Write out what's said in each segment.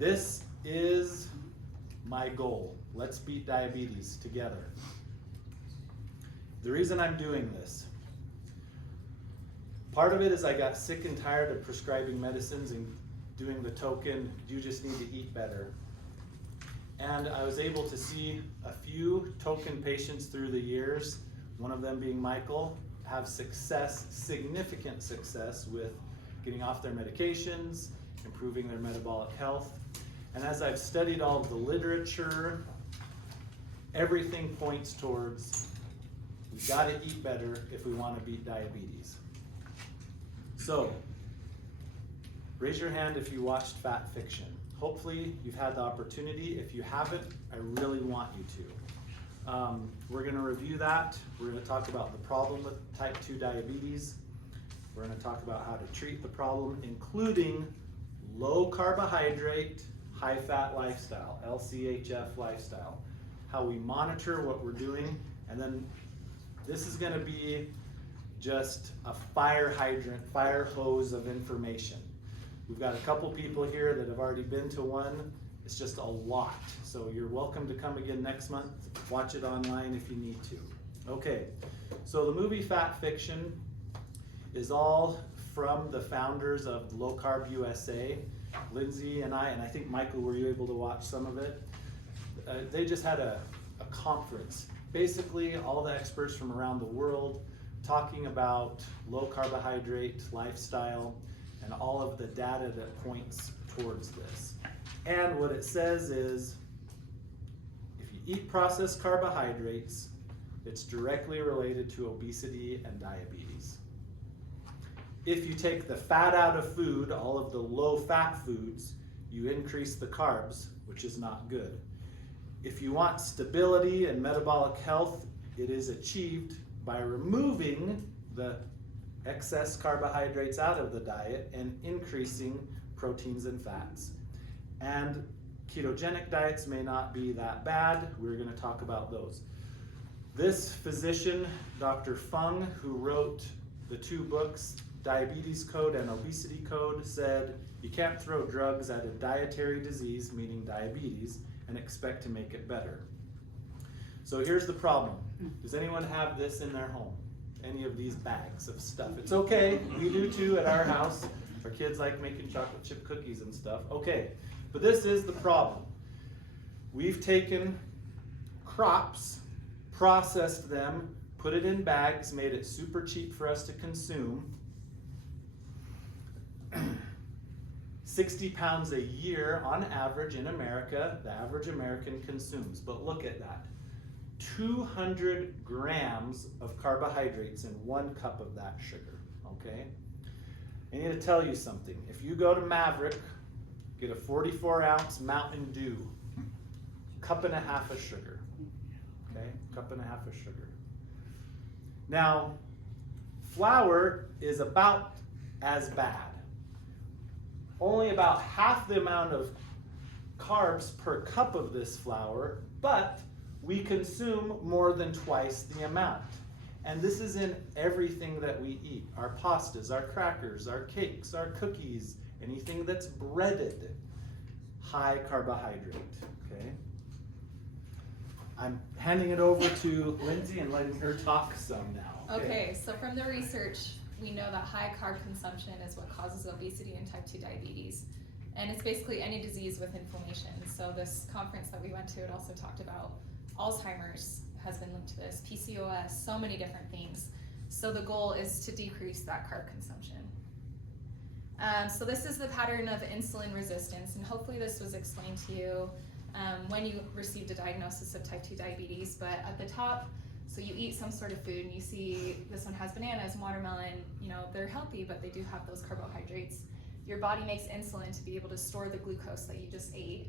This is my goal. Let's beat diabetes together. The reason I'm doing this, part of it is I got sick and tired of prescribing medicines and doing the token, you just need to eat better. And I was able to see a few token patients through the years, one of them being Michael, have success, significant success with getting off their medications, improving their metabolic health. And as I've studied all of the literature, everything points towards we've got to eat better if we want to beat diabetes. So, raise your hand if you watched Fat Fiction. Hopefully you've had the opportunity. If you haven't, I really want you to. We're going to review that. We're going to talk about the problem with type 2 diabetes. We're going to talk about how to treat the problem, including low carbohydrate, high fat lifestyle, LCHF lifestyle, how we monitor what we're doing, and then this is going to be just a fire hydrant, fire hose of information. We've got a couple people here that have already been to one. It's just a lot. So you're welcome to come again next month. Watch it online if you need to. Okay, so the movie Fat Fiction is all from the founders of Low Carb USA. Lindsay and I think Michael, were you able to watch some of it? They just had a conference. Basically, all the experts from around the world talking about low carbohydrate lifestyle and all of the data that points towards this. And what it says is, if you eat processed carbohydrates, it's directly related to obesity and diabetes. If you take the fat out of food, all of the low-fat foods, you increase the carbs, which is not good. If you want stability and metabolic health, it is achieved by removing the excess carbohydrates out of the diet and increasing proteins and fats. And ketogenic diets may not be that bad. We're going to talk about those. This physician, Dr. Fung, who wrote the two books, Diabetes Code and Obesity Code, said you can't throw drugs at a dietary disease, meaning diabetes, and expect to make it better. So here's the problem. Does anyone have this in their home? Any of these bags of stuff? It's okay, we do too at our house. Our kids like making chocolate chip cookies and stuff. Okay, but this is the problem. We've taken crops, processed them, put it in bags, made it super cheap for us to consume. 60 pounds a year on average in America, the average American consumes. But look at that. 200 grams of carbohydrates in 1 cup of that sugar, okay? I need to tell you something. If you go to Maverick, get a 44-ounce Mountain Dew, cup and a half of sugar, okay? Cup and a half of sugar. Now, flour is about as bad. Only about half the amount of carbs per cup of this flour, but we consume more than twice the amount. And this is in everything that we eat. Our pastas, our crackers, our cakes, our cookies, anything that's breaded, high carbohydrate, okay? I'm handing it over to Lindsay and letting her talk some now. Okay, so from the research, we know that high carb consumption is what causes obesity and type 2 diabetes. And it's basically any disease with inflammation. So this conference that we went to, it also talked about Alzheimer's has been linked to this, PCOS, so many different things. So the goal is to decrease that carb consumption. So this is the pattern of insulin resistance, and hopefully this was explained to you when you received a diagnosis of type 2 diabetes. But at the top, so you eat some sort of food, and you see this one has bananas, watermelon, you know, they're healthy, but they do have those carbohydrates. Your body makes insulin to be able to store the glucose that you just ate.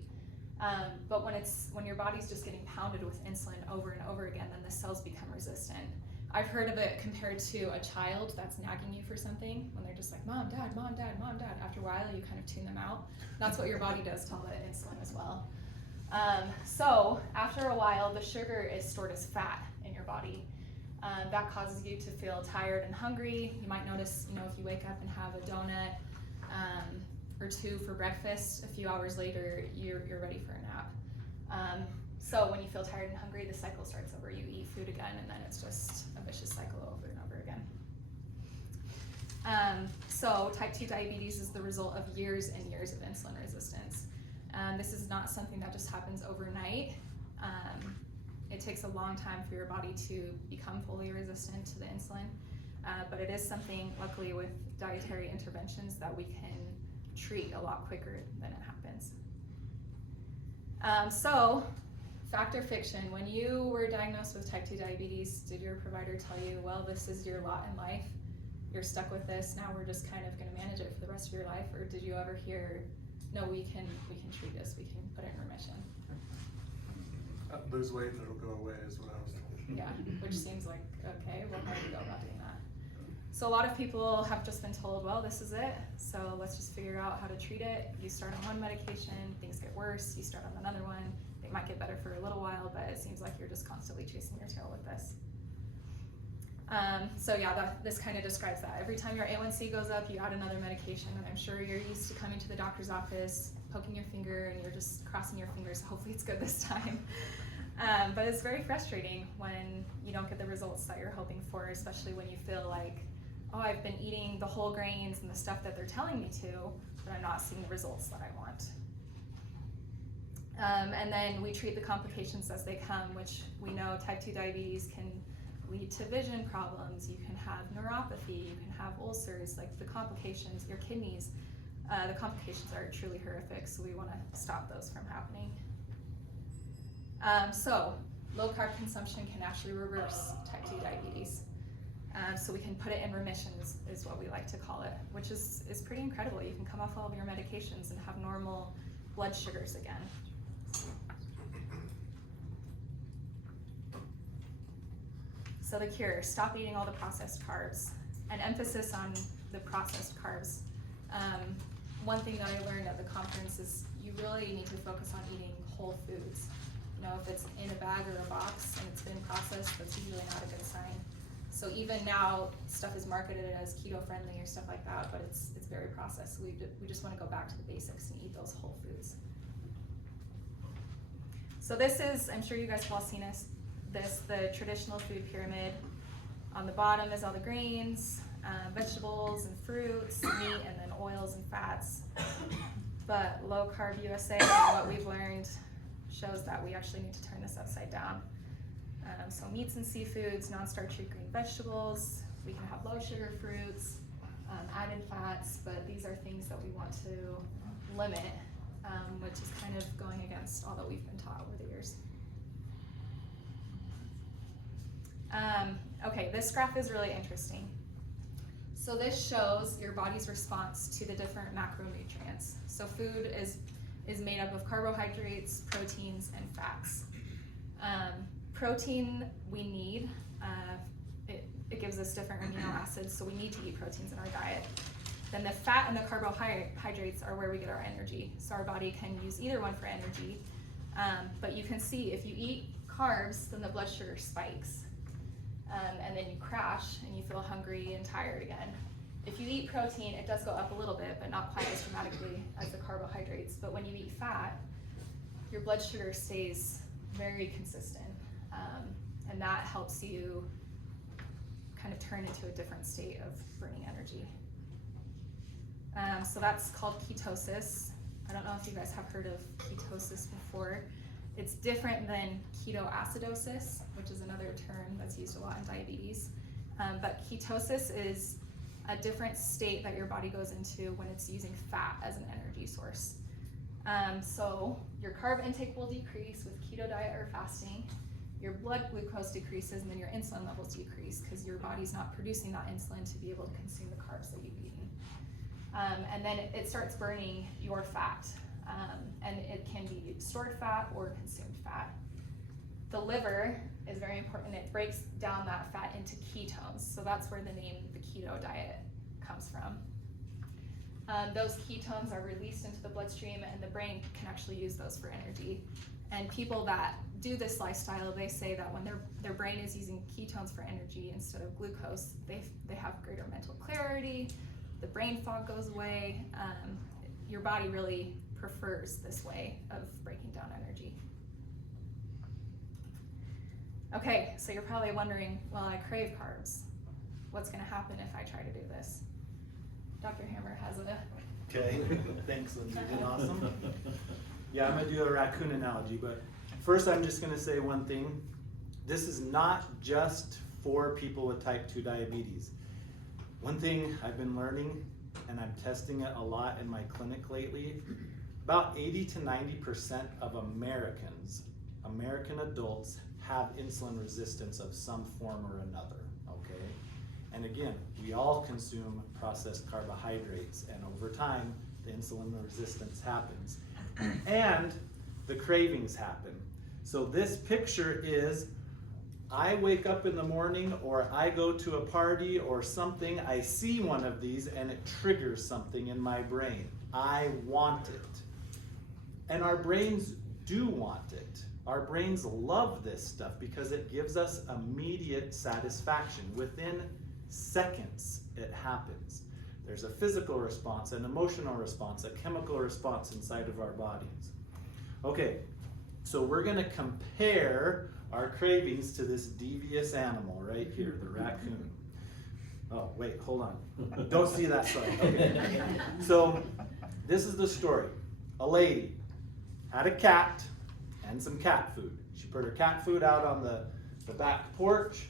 But when your body's just getting pounded with insulin over and over again, then the cells become resistant. I've heard of it compared to a child that's nagging you for something, when they're just like, mom, dad, mom, dad, mom, dad. After a while, you kind of tune them out. That's what your body does to all the insulin as well. So after a while, the sugar is stored as fat in your body. That causes you to feel tired and hungry. You might notice, you know, if you wake up and have a donut, or 2 for breakfast. A few hours later, you're ready for a nap. So when you feel tired and hungry, the cycle starts over. You eat food again, and then it's just a vicious cycle over and over again. So type 2 diabetes is the result of years and years of insulin resistance. This is not something that just happens overnight. It takes a long time for your body to become fully resistant to the insulin, but it is something, luckily, with dietary interventions that we can treat a lot quicker than it happens. So, fact or fiction, when you were diagnosed with type 2 diabetes, did your provider tell you, well, this is your lot in life, you're stuck with this, now we're just kind of going to manage it for the rest of your life? Or did you ever hear, no, we can treat this, we can put it in remission? Lose weight and it'll go away is what I was told. Yeah, which seems like, okay, well, how do you go about doing that? So a lot of people have just been told, well, this is it, so let's just figure out how to treat it. You start on one medication, things get worse, you start on another one, they might get better for a little while, but it seems like you're just constantly chasing your tail with this. So yeah, this kind of describes that. Every time your A1C goes up, you add another medication, and I'm sure you're used to coming to the doctor's office, poking your finger, and you're just crossing your fingers, hopefully it's good this time. But it's very frustrating when you don't get the results that you're hoping for, especially when you feel like, oh, I've been eating the whole grains and the stuff that they're telling me to, but I'm not seeing the results that I want. And then we treat the complications as they come, which we know type 2 diabetes can lead to vision problems, you can have neuropathy, you can have ulcers, like the complications, your kidneys, the complications are truly horrific, so we want to stop those from happening. So low carb consumption can actually reverse type 2 diabetes. So we can put it in remission is what we like to call it, which is pretty incredible. You can come off all of your medications and have normal blood sugars again. So the cure, stop eating all the processed carbs, and emphasis on the processed carbs. One thing that I learned at the conference is you really need to focus on eating whole foods. You know, if it's in a bag or a box and it's been processed, that's usually not a good sign. So even now, stuff is marketed as keto friendly or stuff like that, but it's very processed. So we just want to go back to the basics and eat those whole foods. So this is, I'm sure you guys have all seen the traditional food pyramid. On the bottom is all the grains, vegetables and fruits, meat, and then oils and fats. But Low Carb USA, what we've learned, shows that we actually need to turn this upside down. So meats and seafoods, non-starchy green vegetables, we can have low sugar fruits, added fats, but these are things that we want to limit, which is kind of going against all that we've been taught over the years. Okay, this graph is really interesting. So this shows your body's response to the different macronutrients. So food is made up of carbohydrates, proteins, and fats. Protein we need, it gives us different amino acids, so we need to eat proteins in our diet. Then the fat and the carbohydrates are where we get our energy. So our body can use either one for energy, but you can see if you eat carbs, then the blood sugar spikes. And then you crash and you feel hungry and tired again. If you eat protein, it does go up a little bit, but not quite as dramatically as the carbohydrates. But when you eat fat, your blood sugar stays very consistent. And that helps you kind of turn into a different state of burning energy. So that's called ketosis. I don't know if you guys have heard of ketosis before. It's different than ketoacidosis, which is another term that's used a lot in diabetes. But ketosis is a different state that your body goes into when it's using fat as an energy source. So your carb intake will decrease with keto diet or fasting. Your blood glucose decreases, and then your insulin levels decrease because your body's not producing that insulin to be able to consume the carbs that you've eaten. And then it starts burning your fat. And it can be stored fat or consumed fat. The liver is very important. It breaks down that fat into ketones. So that's where the name, the keto diet, comes from. Those ketones are released into the bloodstream, and the brain can actually use those for energy. And people that do this lifestyle, they say that when their brain is using ketones for energy instead of glucose, they have greater mental clarity, the brain fog goes away, your body really prefers this way of breaking down energy. Okay, so you're probably wondering, well, I crave carbs. What's gonna happen if I try to do this? Dr. Hammer has a... Okay, thanks Lindsay, you did awesome. Yeah, I'm gonna do a raccoon analogy, but first I'm just gonna say one thing. This is not just for people with type 2 diabetes. One thing I've been learning, and I'm testing it a lot in my clinic lately, about 80 to 90% of American adults have insulin resistance of some form or another, okay? And again, we all consume processed carbohydrates, and over time, the insulin resistance happens. And the cravings happen. So this picture is, I wake up in the morning or I go to a party or something, I see one of these and it triggers something in my brain. I want it. And our brains do want it. Our brains love this stuff because it gives us immediate satisfaction. Within seconds, it happens. There's a physical response, an emotional response, a chemical response inside of our bodies. Okay, so we're gonna compare our cravings to this devious animal right here, the raccoon. Oh, wait, hold on. Don't see that side. Okay. So, this is the story. A lady had a cat and some cat food. She put her cat food out on the back porch,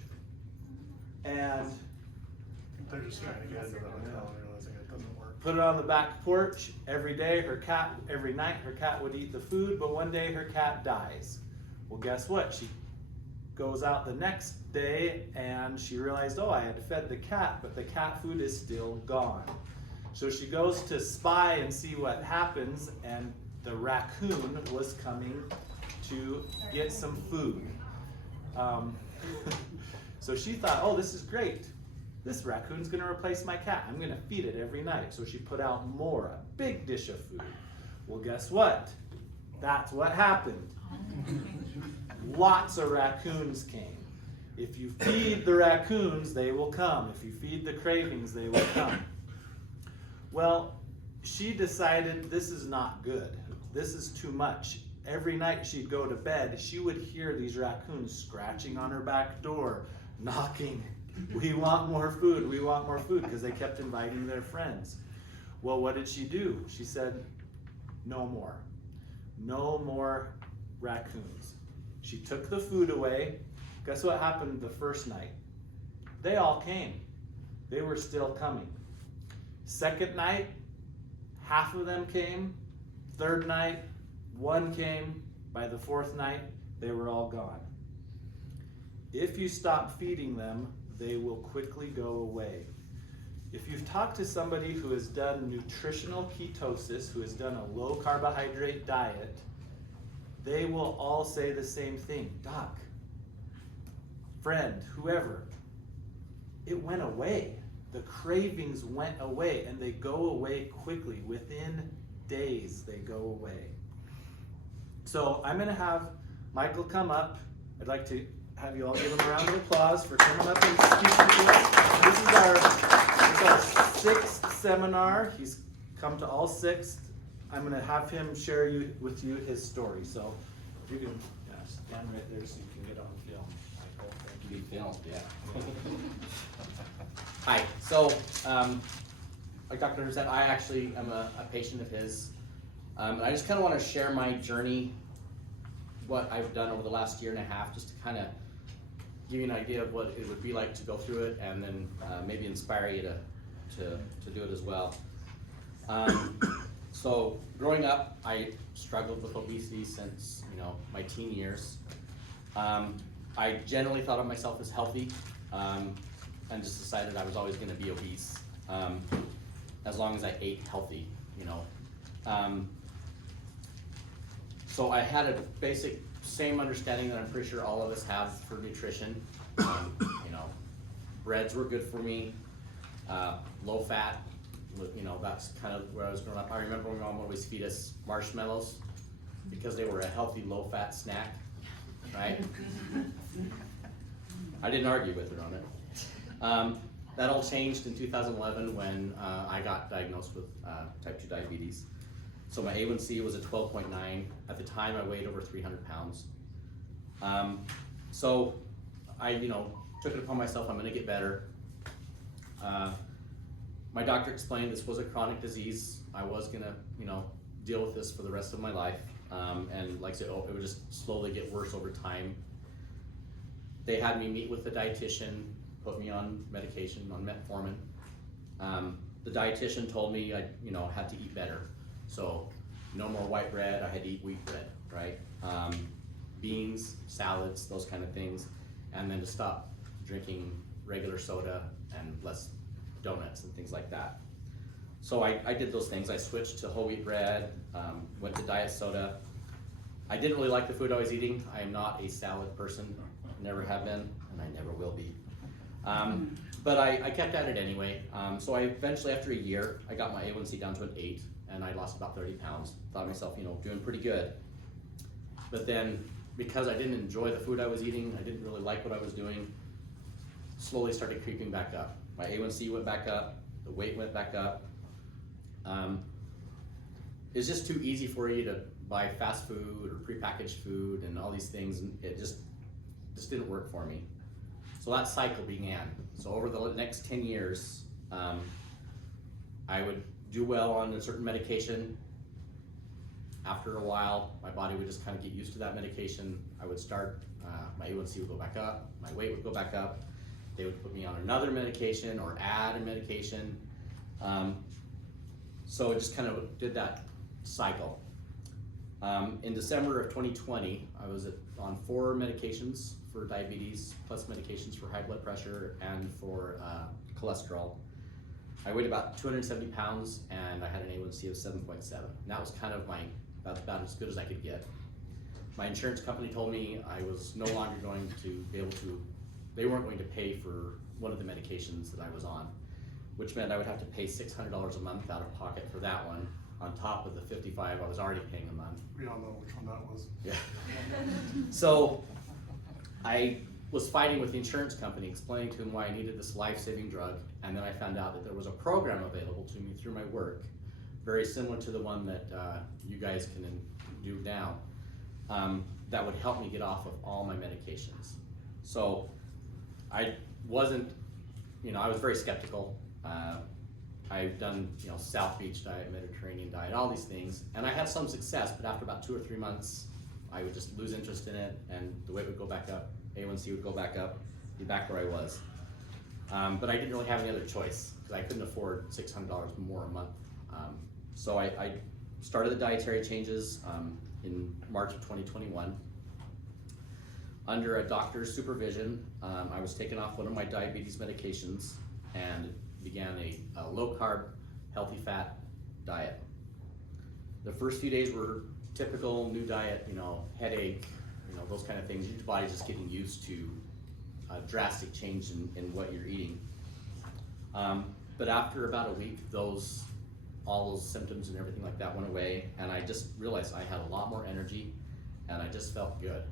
and They're just trying to get into the hotel and realizing it doesn't work. put it on the back porch. Every night her cat would eat the food, but one day her cat dies. Well, guess what? She goes out the next day and she realized, oh, I had fed the cat, but the cat food is still gone. So she goes to spy and see what happens, and the raccoon was coming to get some food. So she thought, oh, this is great. This raccoon's gonna replace my cat. I'm gonna feed it every night. So she put out more, a big dish of food. Well, guess what? That's what happened. Lots of raccoons came. If you feed the raccoons, they will come. If you feed the cravings, they will come. Well, she decided this is not good. This is too much. Every night she'd go to bed, she would hear these raccoons scratching on her back door, knocking. We want more food, we want more food, because they kept inviting their friends. Well, what did she do? She said, no more. No more raccoons. She took the food away. Guess what happened the first night? They all came. They were still coming. Second night, half of them came. Third night, one came. By the fourth night, they were all gone. If you stop feeding them, they will quickly go away. If you've talked to somebody who has done nutritional ketosis, who has done a low carbohydrate diet, they will all say the same thing. Doc, friend, whoever, it went away. The cravings went away, and they go away quickly. Within days, they go away. So I'm gonna have Michael come up. I'd like to have you all give him a round of applause for coming up and speaking to us. This is our sixth seminar. He's come to all six. I'm going to have him share with you his story. So if you can stand right there so you can get on film. Michael, thank you. Be filmed, yeah. Hi. So, like Dr. Hunter said, I actually am a patient of his. And I just kind of want to share my journey, what I've done over the last year and a half, just to kind of give you an idea of what it would be like to go through it, and then maybe inspire you to do it as well. So growing up, I struggled with obesity since my teen years. I generally thought of myself as healthy, and just decided I was always going to be obese, as long as I ate healthy, So I had a basic same understanding that I'm pretty sure all of us have for nutrition. Breads were good for me, low fat, that's kind of where I was growing up. I remember my mom would always feed us marshmallows because they were a healthy low fat snack, right? I didn't argue with her on it. That all changed in 2011 when I got diagnosed with type 2 diabetes. So my A1C was a 12.9. At the time, I weighed over 300 pounds. So I, took it upon myself, I'm gonna get better. My doctor explained this was a chronic disease. I was gonna, deal with this for the rest of my life. And like I said, it would just slowly get worse over time. They had me meet with the dietitian, put me on medication, on metformin. The dietitian told me I, had to eat better. So no more white bread, I had to eat wheat bread, right? Beans, salads, those kind of things. And then to stop drinking regular soda and less donuts and things like that. So I did those things. I switched to whole wheat bread, went to diet soda. I didn't really like the food I was eating. I am not a salad person, never have been, and I never will be. But I kept at it anyway. So I eventually, after a year, I got my A1C down to an 8, and I lost about 30 pounds. Thought myself, doing pretty good. But then, because I didn't enjoy the food I was eating, I didn't really like what I was doing, slowly started creeping back up. My A1C went back up, the weight went back up. It's just too easy for you to buy fast food or prepackaged food and all these things, and it just didn't work for me. So that cycle began. So over the next 10 years, I would do well on a certain medication. After a while, my body would just kind of get used to that medication. I would start, my A1C would go back up, my weight would go back up. They would put me on another medication or add a medication. So it just kind of did that cycle. In December of 2020, I was on 4 medications for diabetes, plus medications for high blood pressure and for cholesterol. I weighed about 270 pounds and I had an A1C of 7.7. And that was kind of about as good as I could get. My insurance company told me I was no longer going to be able to, they weren't going to pay for one of the medications that I was on, which meant I would have to pay $600 a month out of pocket for that one, on top of the $55 I was already paying a month. We all know which one that was. Yeah. So I was fighting with the insurance company, explaining to them why I needed this life-saving drug, and then I found out that there was a program available to me through my work, very similar to the one that you guys can do now, that would help me get off of all my medications. So I wasn't, I was very skeptical. I've done, South Beach diet, Mediterranean diet, all these things, and I had some success, but after about 2 or 3 months, I would just lose interest in it, and the weight would go back up, A1C would go back up, be back where I was. But I didn't really have any other choice, because I couldn't afford $600 more a month. So I started the dietary changes in March of 2021. Under a doctor's supervision, I was taken off one of my diabetes medications and began a low-carb, healthy fat diet. The first few days were typical new diet, headache, those kind of things. Your body's just getting used to a drastic change in what you're eating. But after about a week, all those symptoms and everything like that went away, and I just realized I had a lot more energy, and I just felt good.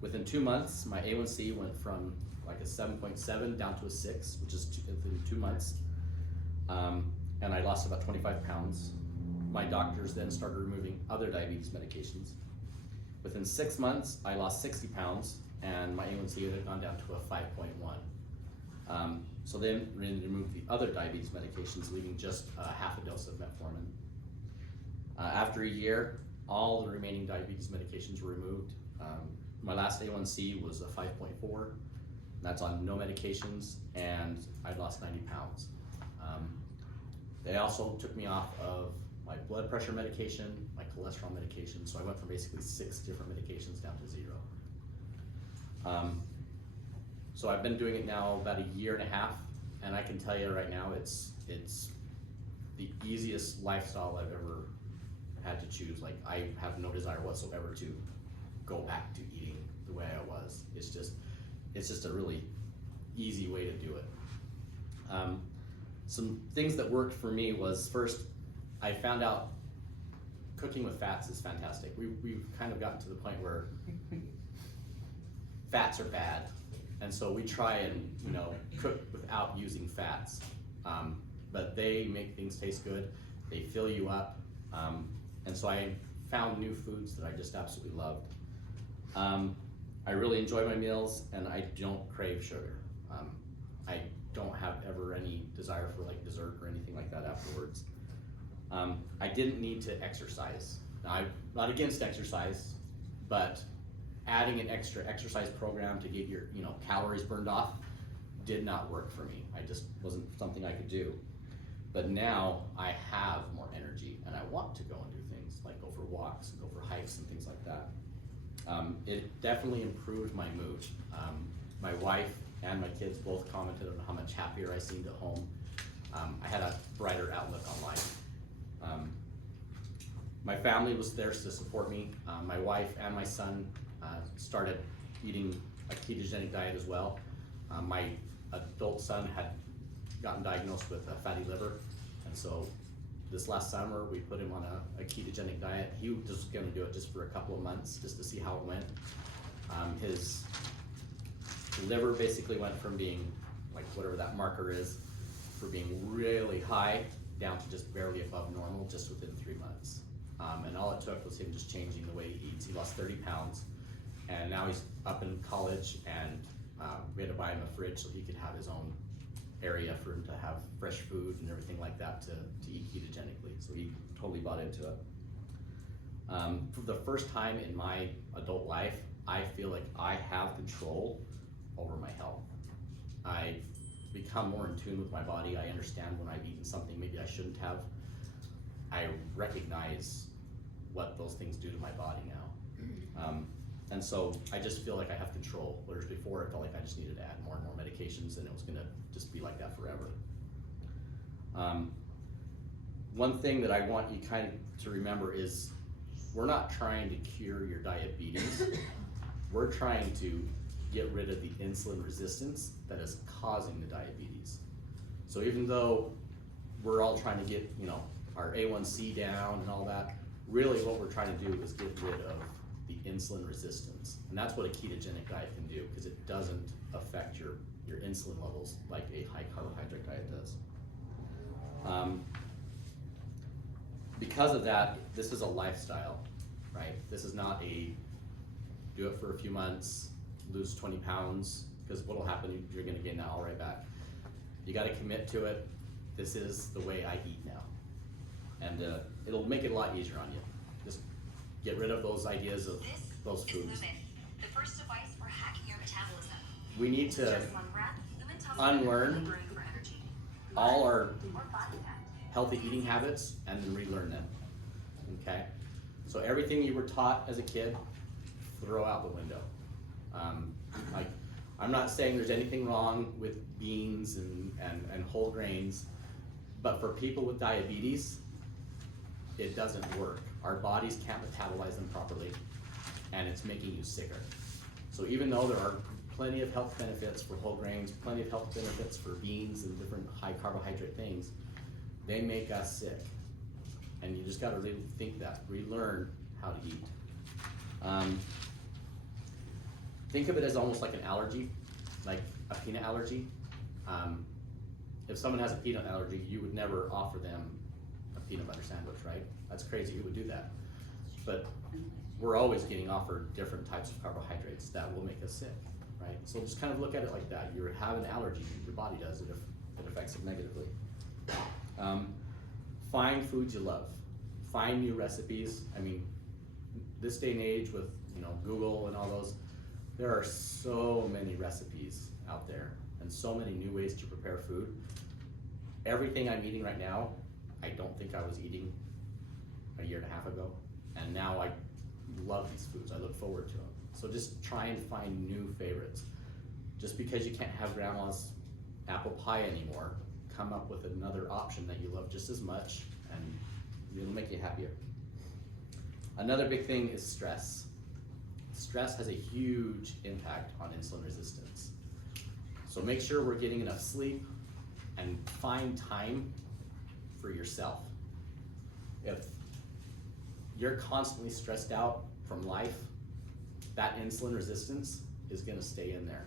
Within 2 months, my A1C went from like a 7.7 down to a 6, which is within 2 months. And I lost about 25 pounds. My doctors then started removing other diabetes medications. Within 6 months, I lost 60 pounds and my A1C had gone down to a 5.1. So then we removed the other diabetes medications, leaving just half a dose of metformin. After a year, all the remaining diabetes medications were removed. My last A1C was a 5.4. That's on no medications, and I lost 90 pounds. They also took me off of my blood pressure medication, my cholesterol medication, so I went from basically 6 different medications down to 0. So I've been doing it now about a year and a half, and I can tell you right now it's the easiest lifestyle I've ever had to choose. Like, I have no desire whatsoever to go back to eating the way I was. It's just a really easy way to do it. Some things that worked for me was, first, I found out cooking with fats is fantastic. We've kind of gotten to the point where fats are bad, and so we try and cook without using fats. But they make things taste good. They fill you up. And so I found new foods that I just absolutely loved. I really enjoy my meals, and I don't crave sugar. I don't have ever any desire for like dessert or anything like that afterwards. I didn't need to exercise. Now, I'm not against exercise, but adding an extra exercise program to get your calories burned off did not work for me. I just wasn't something I could do. But now I have more energy, and I want to go and do things like go for walks and go for hikes and things like that. It definitely improved my mood. My wife and my kids both commented on how much happier I seemed at home. I had a brighter outlook on life. My family was there to support me. My wife and my son started eating a ketogenic diet as well. My adult son had gotten diagnosed with a fatty liver, and so this last summer we put him on a ketogenic diet. He was just going to do it just for a couple of months just to see how it went. His liver basically went from being like whatever that marker is, for being really high down to just barely above normal just within 3 months. And all it took was him just changing the way he eats. He lost 30 pounds, and now he's up in college, and we had to buy him a fridge so he could have his own area for him to have fresh food and everything like that to eat ketogenically. So he totally bought into it. For the first time in my adult life, I feel like I have control over my health. I've become more in tune with my body. I understand when I've eaten something maybe I shouldn't have. I recognize what those things do to my body now. And so I just feel like I have control, whereas before it felt like I just needed to add more and more medications, and it was gonna just be like that forever. One thing that I want you kind of to remember is we're not trying to cure your diabetes. We're trying to get rid of the insulin resistance that is causing the diabetes. So even though we're all trying to get our A1C down and all that, really what we're trying to do is get rid of the insulin resistance. And that's what a ketogenic diet can do, because it doesn't affect your insulin levels like a high carbohydrate diet does. Because of that, this is a lifestyle, right? This is not a do it for a few months, lose 20 pounds, because what'll happen, you're gonna gain that all right back. You gotta commit to it. This is the way I eat now. And it'll make it a lot easier on you. Just get rid of those ideas of those foods. The first device for hacking your metabolism. We need to Just one breath, Lumen tells you unlearn to burn for energy. all our Or body fat. healthy eating habits and then relearn them, okay? So everything you were taught as a kid, throw out the window. Like, I'm not saying there's anything wrong with beans and whole grains, but for people with diabetes, it doesn't work. Our bodies can't metabolize them properly, and it's making you sicker. So even though there are plenty of health benefits for whole grains, plenty of health benefits for beans and different high carbohydrate things, they make us sick. And you just gotta rethink that, relearn how to eat. Think of it as almost like an allergy, like a peanut allergy. If someone has a peanut allergy, you would never offer them a peanut butter sandwich, right? That's crazy, who would do that? But we're always getting offered different types of carbohydrates that will make us sick, right? So just kind of look at it like that. You have an allergy, your body does, it affects it negatively. Find foods you love. Find new recipes. I mean, this day and age with Google and all those, there are so many recipes out there and so many new ways to prepare food. Everything I'm eating right now, I don't think I was eating a year and a half ago, and now I love these foods. I look forward to them. So just try and find new favorites. Just because you can't have grandma's apple pie anymore, come up with another option that you love just as much, and it'll make you happier. Another big thing is stress. Stress has a huge impact on insulin resistance. So make sure we're getting enough sleep and find time for yourself. If you're constantly stressed out from life, that insulin resistance is gonna stay in there.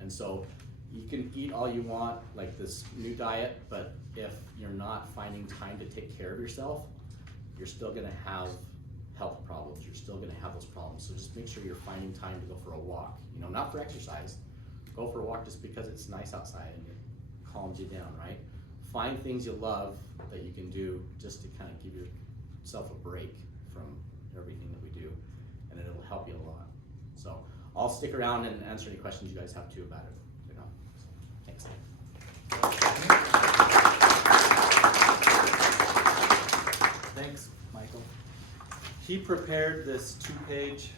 And so you can eat all you want, like this new diet, but if you're not finding time to take care of yourself, you're still gonna have health problems, you're still gonna have those problems. So just make sure you're finding time to go for a walk, you know, not for exercise. Go for a walk just because it's nice outside and it calms you down, right? Find things you love that you can do just to kind of give yourself a break from everything that we do, and it'll help you a lot. So I'll stick around and answer any questions you guys have too about it, you know. So, thanks. Thanks, Michael. He prepared this 2-page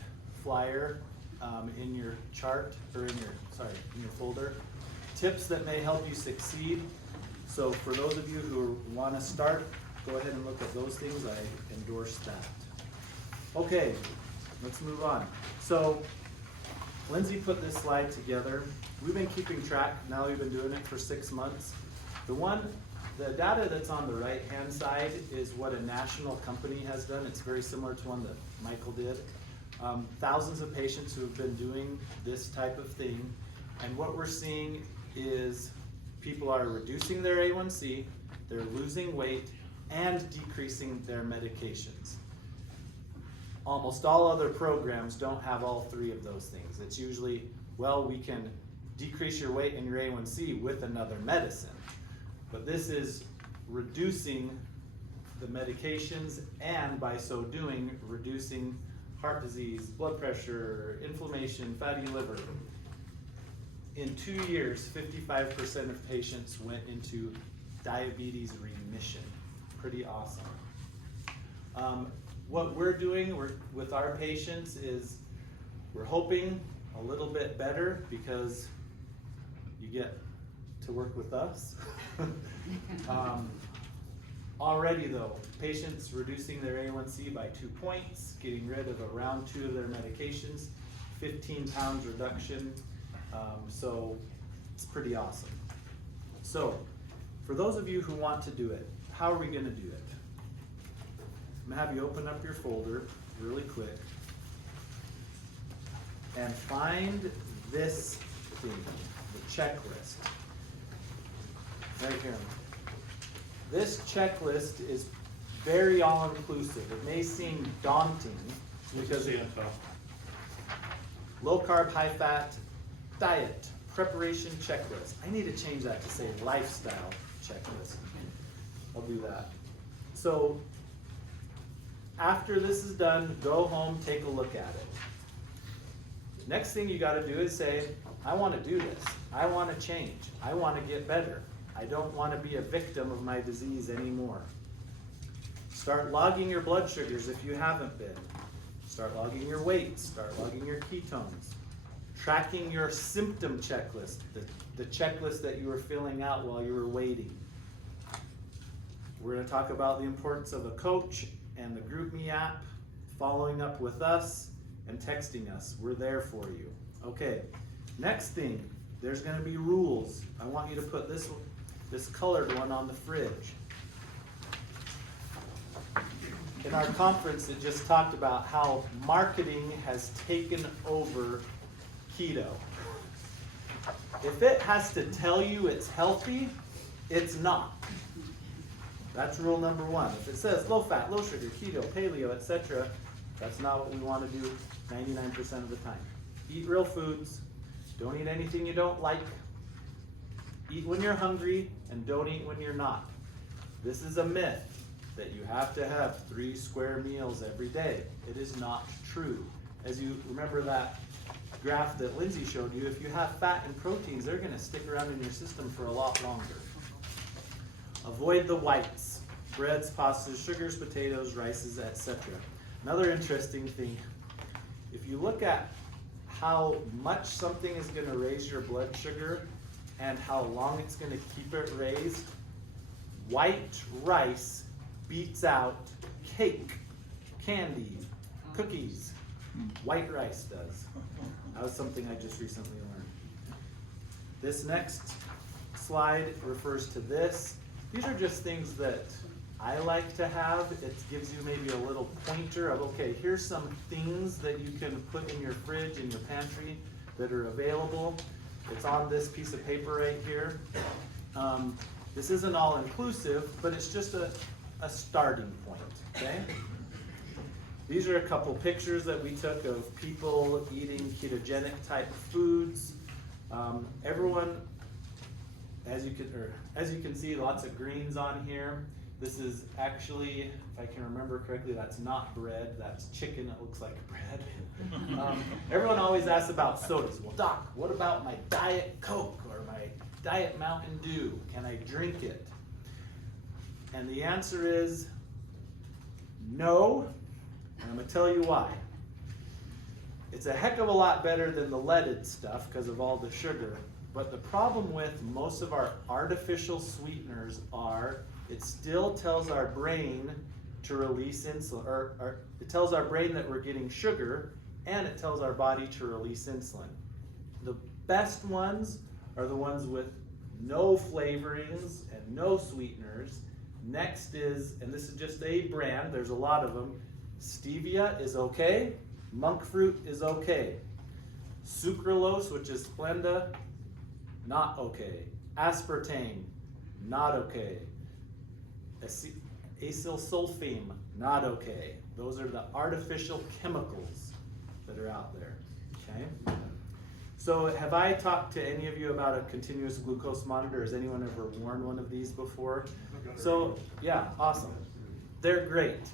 flyer in your chart, or in your folder. Tips that may help you succeed. So for those of you who want to start, go ahead and look at those things. I endorse that. Okay, let's move on. So Lindsay put this slide together. We've been keeping track, now we've been doing it for 6 months. The data that's on the right-hand side is what a national company has done. It's very similar to one that Michael did. Thousands of patients who have been doing this type of thing. And what we're seeing is people are reducing their A1C, they're losing weight, and decreasing their medications. Almost all other programs don't have all 3 of those things. It's usually, well, we can decrease your weight and your A1C with another medicine. But this is reducing the medications, and by so doing, reducing heart disease, blood pressure, inflammation, fatty liver. In 2 years, 55% of patients went into diabetes remission. Pretty awesome. What we're doing with our patients is we're hoping a little bit better because you get to work with us. Already though, patients reducing their A1C by 2 points, getting rid of around 2 of their medications, 15 pounds reduction. So it's pretty awesome. So for those of you who want to do it, how are we going to do it? I'm going to have you open up your folder really quick and find this thing, the checklist. Right here. This checklist is very all-inclusive. It may seem daunting because low carb, high fat, diet, preparation checklist. I need to change that to say lifestyle checklist. I'll do that. So after this is done, go home, take a look at it. Next thing you got to do is say, I want to do this. I want to change. I want to get better. I don't want to be a victim of my disease anymore. Start logging your blood sugars if you haven't been. Start logging your weight. Start logging your ketones. Tracking your symptom checklist, the checklist that you were filling out while you were waiting. We're going to talk about the importance of a coach and the GroupMe app, following up with us, and texting us. We're there for you. Okay, next thing, there's going to be rules. I want you to put this colored one on the fridge. In our conference, it just talked about how marketing has taken over keto. If it has to tell you it's healthy, it's not. That's rule number 1. If it says low fat, low sugar, keto, paleo, etc., that's not what we want to do 99% of the time. Eat real foods. Don't eat anything you don't like. Eat when you're hungry and don't eat when you're not. This is a myth that you have to have 3 square meals every day. It is not true. As you remember that graph that Lindsay showed you, if you have fat and proteins, they're going to stick around in your system for a lot longer. Avoid the whites, breads, pastas, sugars, potatoes, rices, etc. Another interesting thing, if you look at how much something is going to raise your blood sugar and how long it's going to keep it raised, white rice beats out cake, candy, cookies. White rice does. That was something I just recently learned. This next slide refers to this. These are just things that I like to have. It gives you maybe a little pointer of, okay, here's some things that you can put in your fridge, in your pantry, that are available. It's on this piece of paper right here. This isn't all inclusive, but it's just a starting point. Okay? These are a couple pictures that we took of people eating ketogenic type foods. Everyone, as you can see, lots of greens on here. This is actually, if I can remember correctly, that's not bread, that's chicken that looks like bread. Everyone always asks about sodas. Well, doc, what about my Diet Coke or my Diet Mountain Dew? Can I drink it? And the answer is no, and I'm gonna tell you why. It's a heck of a lot better than the leaded stuff because of all the sugar, but the problem with most of our artificial sweeteners are it still tells our brain to release insulin, or it tells our brain that we're getting sugar, and it tells our body to release insulin. The best ones are the ones with no flavorings and no sweeteners. Next is, and this is just a brand, there's a lot of them, stevia is okay, monk fruit is okay, sucralose, which is Splenda, not okay, aspartame, not okay, acylsulfame, not okay. Those are the artificial chemicals that are out there, okay? So have I talked to any of you about a continuous glucose monitor? Has anyone ever worn one of these before? So, yeah, awesome. They're great.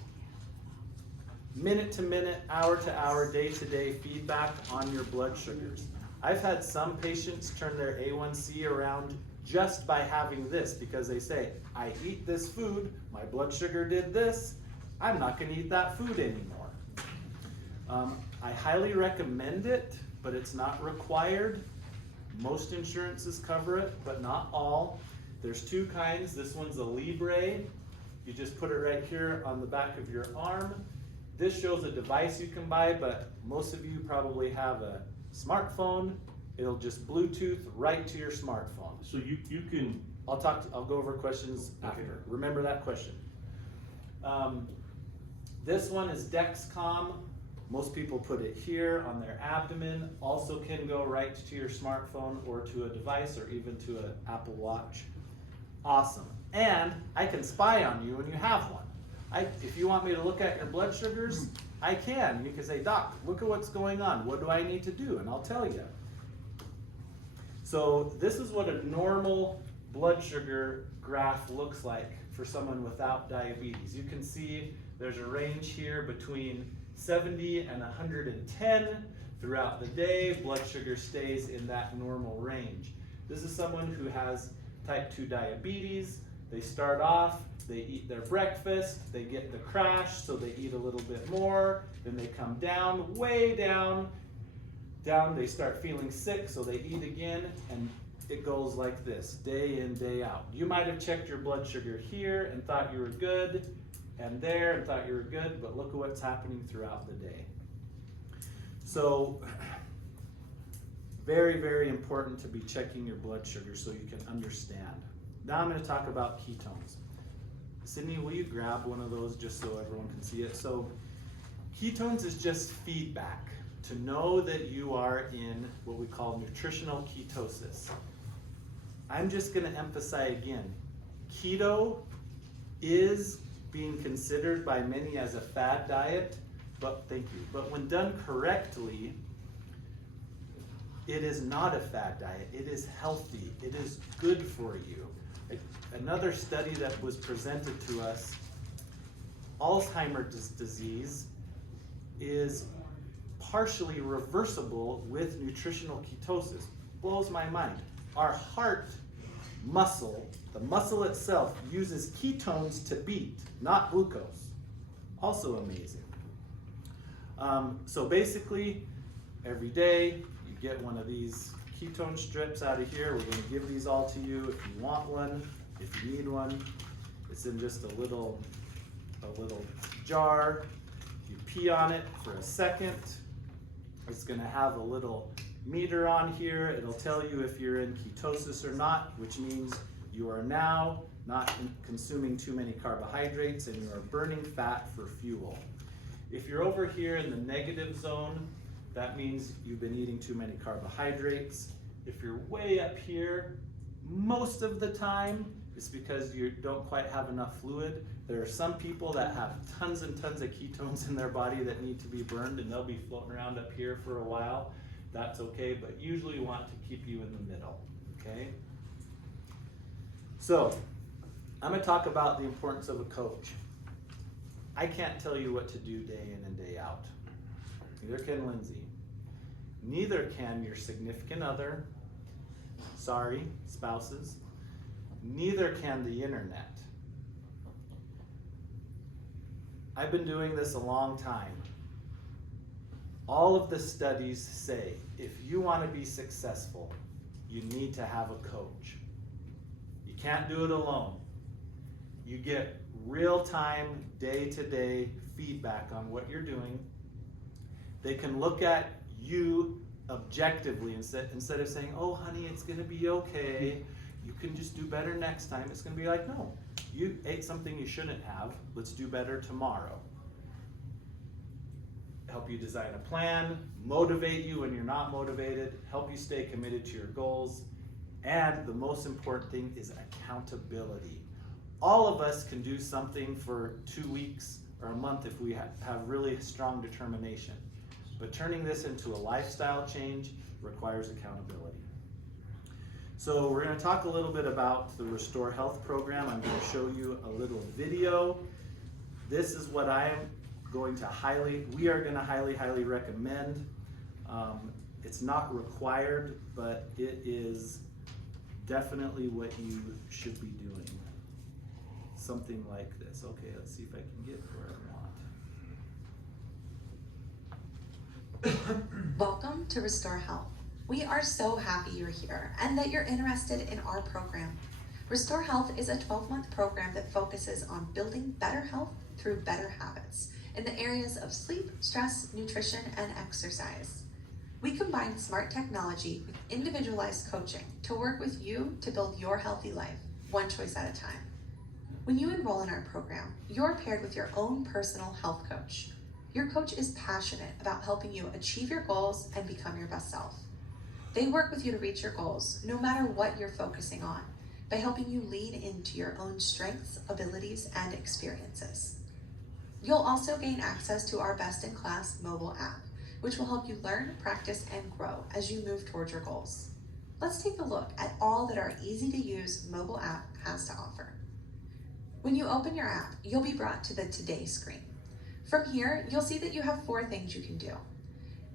Minute to minute, hour to hour, day to day feedback on your blood sugars. I've had some patients turn their A1C around just by having this because they say, I eat this food, my blood sugar did this, I'm not gonna eat that food anymore. I highly recommend it, but it's not required. Most insurances cover it, but not all. There's two kinds. This one's a Libre. You just put it right here on the back of your arm. This shows a device you can buy, but most of you probably have a smartphone. It'll just Bluetooth right to your smartphone. So you can, I'll go over questions after. Remember that question. This one is Dexcom. Most people put it here on their abdomen. Also can go right to your smartphone or to a device or even to an Apple Watch. Awesome. And I can spy on you when you have one. If you want me to look at your blood sugars, I can. You can say, Doc, look at what's going on. What do I need to do? And I'll tell you. So this is what a normal blood sugar graph looks like for someone without diabetes. You can see there's a range here between 70 and 110 throughout the day. Blood sugar stays in that normal range. This is someone who has type 2 diabetes. They start off, they eat their breakfast, they get the crash, so they eat a little bit more, then they come down, way down, they start feeling sick, so they eat again, and it goes like this, day in, day out. You might have checked your blood sugar here and thought you were good, and there and thought you were good, but look at what's happening throughout the day. So, very, very important to be checking your blood sugar so you can understand. Now I'm going to talk about ketones. Sydney, will you grab one of those just so everyone can see it? So, ketones is just feedback to know that you are in what we call nutritional ketosis. I'm just going to emphasize again, keto is being considered by many as a fad diet, but when done correctly, it is not a fad diet. It is healthy. It is good for you. Another study that was presented to us, Alzheimer's disease is partially reversible with nutritional ketosis. Blows my mind. Our heart muscle, the muscle itself, uses ketones to beat, not glucose. Also amazing. So basically, every day you get one of these ketone strips out of here. We're going to give these all to you if you want one, if you need one. It's in just a little jar. You pee on it for a second. It's going to have a little meter on here. It'll tell you if you're in ketosis or not, which means you are now not consuming too many carbohydrates and you are burning fat for fuel. If you're over here in the negative zone, that means you've been eating too many carbohydrates. If you're way up here, most of the time, It's because you don't quite have enough fluid. There are some people that have tons and tons of ketones in their body that need to be burned, and they'll be floating around up here for a while. That's okay, but usually we want to keep you in the middle, okay? So, I'm going to talk about the importance of a coach. I can't tell you what to do day in and day out. Neither can Lindsay. Neither can your significant other. Sorry, spouses. Neither can the internet. I've been doing this a long time. All of the studies say if you want to be successful, you need to have a coach. You can't do it alone. You get real-time, day-to-day feedback on what you're doing. They can look at you objectively instead of saying, oh honey, it's gonna be okay. You can just do better next time. It's gonna be like, no, you ate something you shouldn't have. Let's do better tomorrow. Help you design a plan, motivate you when you're not motivated, help you stay committed to your goals, and the most important thing is accountability. All of us can do something for 2 weeks or a month if we have really strong determination. But turning this into a lifestyle change requires accountability. So we're going to talk a little bit about the Restore Health program. I'm going to show you a little video. This is what we are going to highly recommend. It's not required, but it is definitely what you should be doing. Something like this. Okay, let's see if I can get where I want. Welcome to Restore Health. We are so happy you're here and that you're interested in our program. Restore Health is a 12-month program that focuses on building better health through better habits in the areas of sleep, stress, nutrition, and exercise. We combine smart technology with individualized coaching to work with you to build your healthy life, one choice at a time. When you enroll in our program, you're paired with your own personal health coach. Your coach is passionate about helping you achieve your goals and become your best self. They work with you to reach your goals, no matter what you're focusing on, by helping you lean into your own strengths, abilities, and experiences. You'll also gain access to our best-in-class mobile app, which will help you learn, practice, and grow as you move towards your goals. Let's take a look at all that our easy-to-use mobile app has to offer. When you open your app, you'll be brought to the Today screen. From here, you'll see that you have 4 things you can do.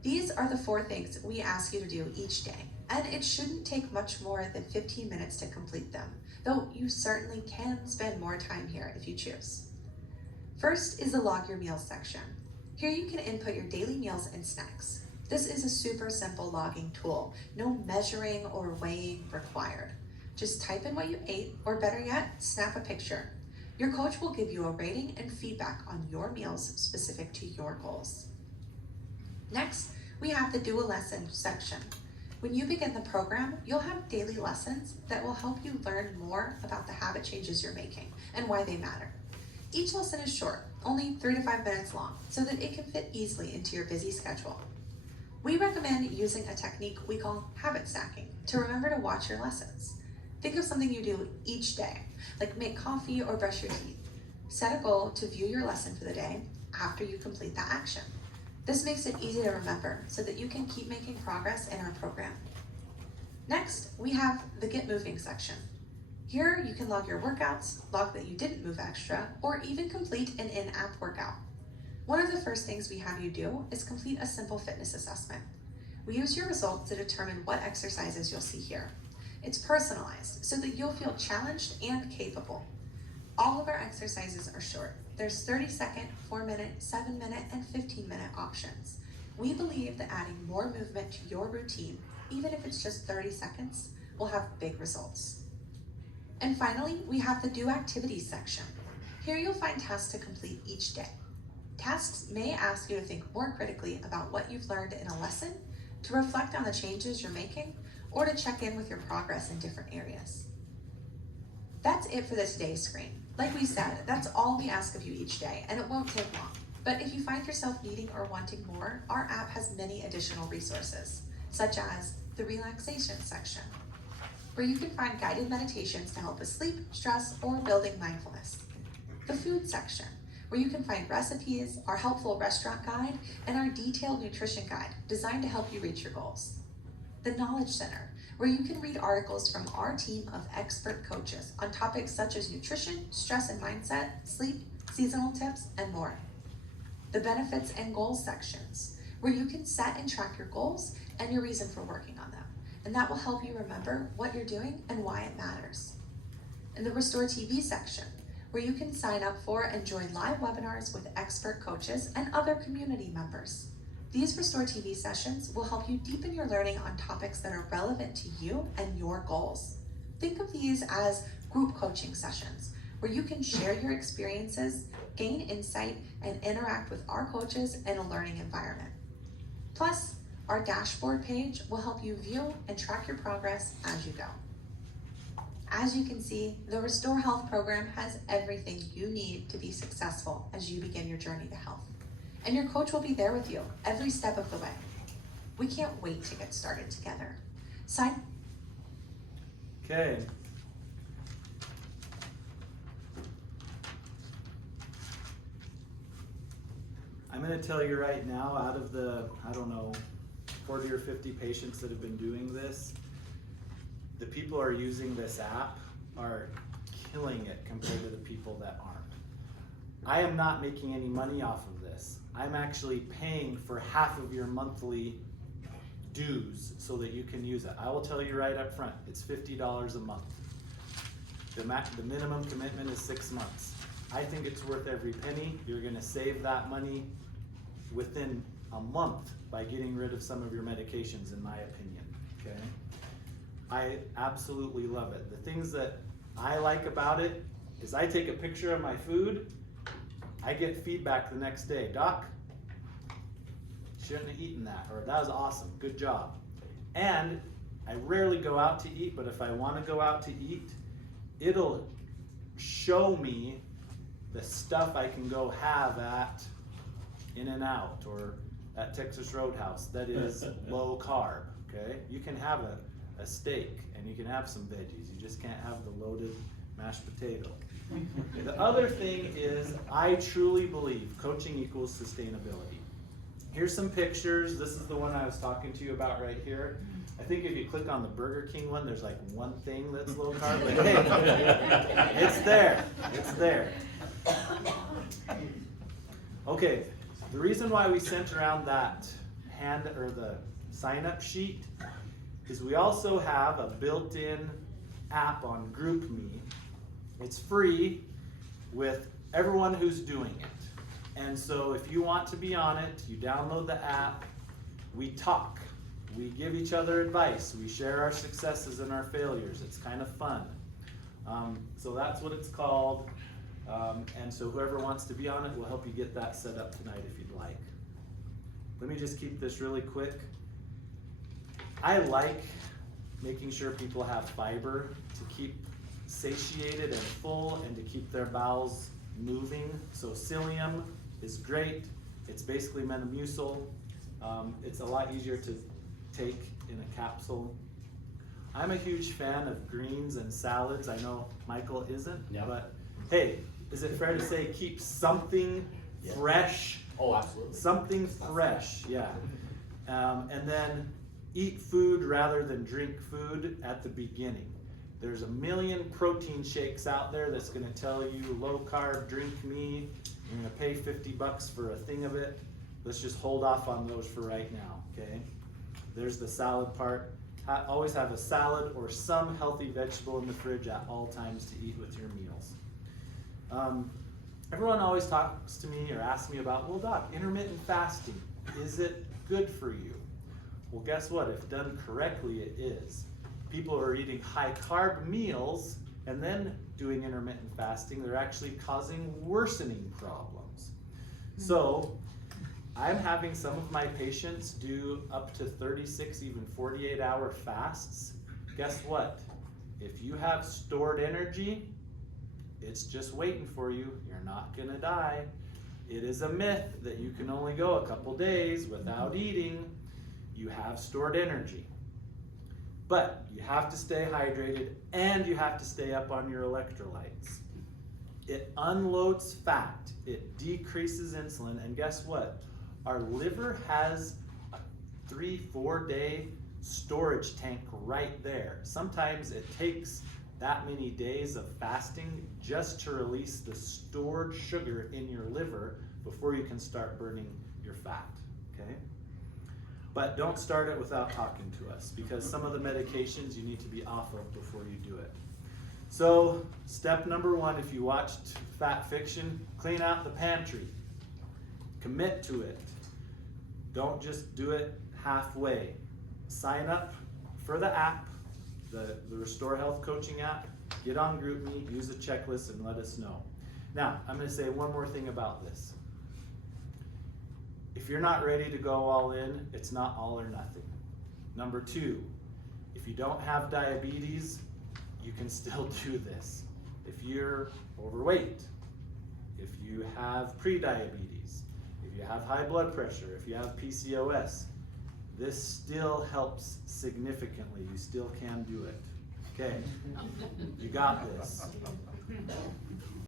These are the 4 things we ask you to do each day, and it shouldn't take much more than 15 minutes to complete them, though you certainly can spend more time here if you choose. First is the Log Your Meals section. Here you can input your daily meals and snacks. This is a super simple logging tool, no measuring or weighing required. Just type in what you ate, or better yet, snap a picture. Your coach will give you a rating and feedback on your meals specific to your goals. Next, we have the Do a Lesson section. When you begin the program, you'll have daily lessons that will help you learn more about the habit changes you're making and why they matter. Each lesson is short, only 3 to 5 minutes long, so that it can fit easily into your busy schedule. We recommend using a technique we call habit stacking to remember to watch your lessons. Think of something you do each day, like make coffee or brush your teeth. Set a goal to view your lesson for the day after you complete that action. This makes it easy to remember so that you can keep making progress in our program. Next, we have the Get Moving section. Here you can log your workouts, log that you didn't move extra, or even complete an in-app workout. One of the first things we have you do is complete a simple fitness assessment. We use your results to determine what exercises you'll see here. It's personalized so that you'll feel challenged and capable. All of our exercises are short. There's 30-second, 4-minute, 7-minute, and 15-minute options. We believe that adding more movement to your routine, even if it's just 30 seconds, will have big results. And finally, we have the Do Activities section. Here you'll find tasks to complete each day. Tasks may ask you to think more critically about what you've learned in a lesson, to reflect on the changes you're making, or to check in with your progress in different areas. That's it for the Today screen. Like we said, that's all we ask of you each day, and it won't take long. But if you find yourself needing or wanting more, our app has many additional resources, such as the Relaxation section. where you can find guided meditations to help with sleep, stress, or building mindfulness. The food section, where you can find recipes, our helpful restaurant guide, and our detailed nutrition guide designed to help you reach your goals. The Knowledge Center, where you can read articles from our team of expert coaches on topics such as nutrition, stress and mindset, sleep, seasonal tips, and more. The Benefits and Goals sections, where you can set and track your goals and your reason for working on them, and that will help you remember what you're doing and why it matters. In the Restore TV section, where you can sign up for and join live webinars with expert coaches and other community members. These Restore TV sessions will help you deepen your learning on topics that are relevant to you and your goals. Think of these as group coaching sessions, where you can share your experiences, gain insight, and interact with our coaches in a learning environment. Plus, our dashboard page will help you view and track your progress as you go. As you can see, the Restore Health program has everything you need to be successful as you begin your journey to health. And your coach will be there with you every step of the way. We can't wait to get started together. Sign. Okay. I'm going to tell you right now, out of the, 40 or 50 patients that have been doing this, the people who are using this app are killing it compared to the people that aren't. I am not making any money off of this. I'm actually paying for half of your monthly dues so that you can use it. I will tell you right up front, it's $50 a month. The minimum commitment is 6 months. I think it's worth every penny. You're gonna save that money within a month by getting rid of some of your medications, in my opinion, okay? I absolutely love it. The things that I like about it is I take a picture of my food, I get feedback the next day. Doc, shouldn't have eaten that, or that was awesome, good job. And I rarely go out to eat, but if I wanna go out to eat, it'll show me the stuff I can go have at In-N-Out or at Texas Roadhouse that is low carb, okay? You can have a steak and you can have some veggies, you just can't have the loaded mashed potato. The other thing is, I truly believe coaching equals sustainability. Here's some pictures. This is the one I was talking to you about right here. I think if you click on the Burger King one, there's like one thing that's low carb, but hey, it's there, it's there. Okay, the reason why we sent around that the sign-up sheet is we also have a built-in app on GroupMe. It's free with everyone who's doing it. And so if you want to be on it, you download the app, we talk, we give each other advice, we share our successes and our failures. It's kind of fun. So that's what it's called. And so whoever wants to be on it will help you get that set up tonight if you'd like. Let me just keep this really quick. I like making sure people have fiber to keep satiated and full and to keep their bowels moving. So psyllium is great. It's basically Metamucil. It's a lot easier to take in a capsule. I'm a huge fan of greens and salads. I know Michael isn't, but hey, is it fair to say keep something fresh? Oh, absolutely. Something fresh, yeah. And then eat food rather than drink food at the beginning. There's a million protein shakes out there that's gonna tell you low carb, drink me. You're gonna pay $50 for a thing of it. Let's just hold off on those for right now, okay? There's the salad part. Always have a salad or some healthy vegetable in the fridge at all times to eat with your meals. Everyone always talks to me or asks me about, well, doc, intermittent fasting, is it good for you? Well, guess what? If done correctly, it is. People who are eating high carb meals and then doing intermittent fasting, they're actually causing worsening problems. So I'm having some of my patients do up to 36, even 48-hour fasts. Guess what? If you have stored energy, it's just waiting for you. You're not gonna die. It is a myth that you can only go a couple days without eating. You have stored energy. But you have to stay hydrated and you have to stay up on your electrolytes. It unloads fat, it decreases insulin, and guess what? Our liver has a 3-4 day storage tank right there. Sometimes it takes that many days of fasting just to release the stored sugar in your liver before you can start burning your fat, okay? But don't start it without talking to us, because some of the medications you need to be off of before you do it. So step number 1, if you watched Fat Fiction, clean out the pantry. Commit to it. Don't just do it halfway. Sign up for the app, the Restore Health Coaching app. Get on GroupMe, use a checklist, and let us know. Now, I'm going to say one more thing about this. If you're not ready to go all in, it's not all or nothing. Number 2, if you don't have diabetes, you can still do this. If you're overweight, if you have prediabetes, if you have high blood pressure, if you have PCOS, this still helps significantly. You still can do it. Okay, you got this.